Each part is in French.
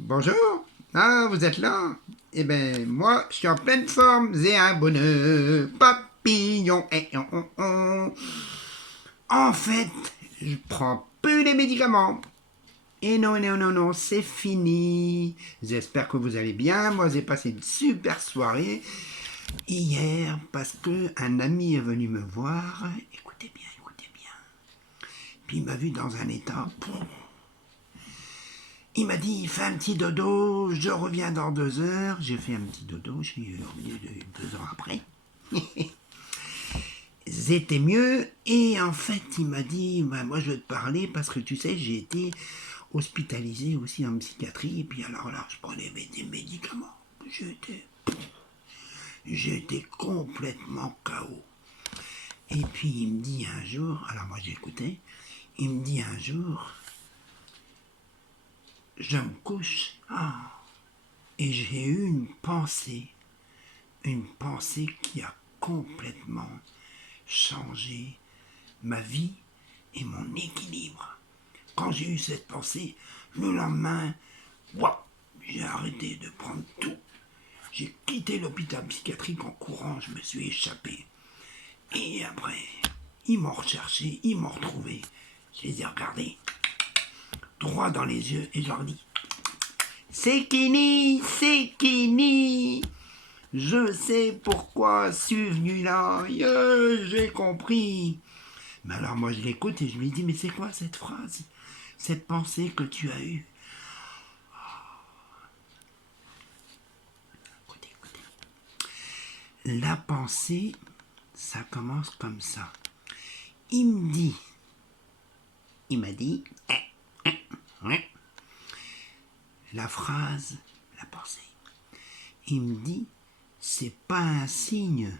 Bonjour. Ah, vous êtes là? Eh ben, moi, je suis en pleine forme. J'ai un bonheur papillon. En fait, je prends plus les médicaments. Et non, non, non, non, c'est fini. J'espère que vous allez bien. Moi, j'ai passé une super soirée hier parce que un ami est venu me voir. Écoutez bien, écoutez bien. Puis il m'a vu dans un état. Il m'a dit, fais un petit dodo, je reviens dans 2 heures. J'ai fait un petit dodo, je suis revenu 2 heures après. C'était mieux, et en fait, il m'a dit, bah, moi je veux te parler parce que tu sais, j'ai été hospitalisé aussi en psychiatrie, et puis alors là, je prenais des médicaments. J'étais complètement KO. Et puis il me dit un jour, alors moi j'écoutais, il me dit un jour, je me couche, et j'ai eu une pensée qui a complètement changé ma vie et mon équilibre. Quand j'ai eu cette pensée, le lendemain, j'ai arrêté de prendre tout. J'ai quitté l'hôpital psychiatrique en courant, je me suis échappé. Et après, ils m'ont recherché, ils m'ont retrouvé. Je les ai regardés droit dans les yeux et je leur dis, c'est Kini, c'est Kini. Je sais pourquoi je suis venu là, j'ai compris. Mais alors moi je l'écoute et je lui dis, mais c'est quoi cette phrase, cette pensée que tu as eue? Écoutez, écoutez. La pensée, ça commence comme ça. Il me dit, il m'a dit, la phrase, la pensée. Il me dit, c'est pas un signe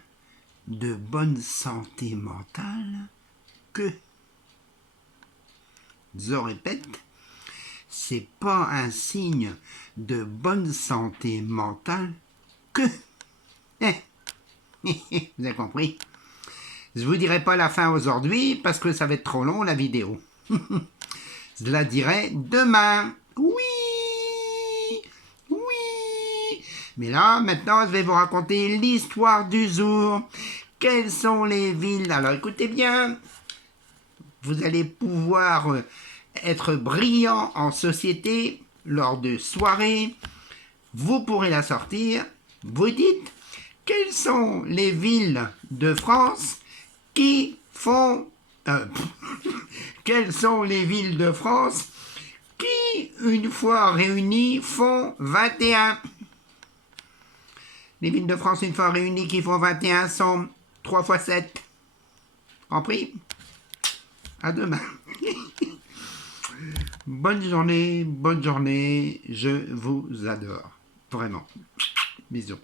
de bonne santé mentale que, je répète, c'est pas un signe de bonne santé mentale que. Vous avez compris? Je vous dirai pas la fin aujourd'hui parce que ça va être trop long la vidéo. Je la dirai demain. Oui, oui. Mais là, maintenant, je vais vous raconter l'histoire du jour. Quelles sont les villes? Alors écoutez bien, vous allez pouvoir être brillant en société lors de soirées. Vous pourrez la sortir. Vous dites, quelles sont les villes de France qui font... quelles sont les villes de France qui, une fois réunies, font 21? Les villes de France, une fois réunies, qui font 21 sont 3 fois 7. Compris? À demain. Bonne journée, je vous adore. Vraiment. Bisous.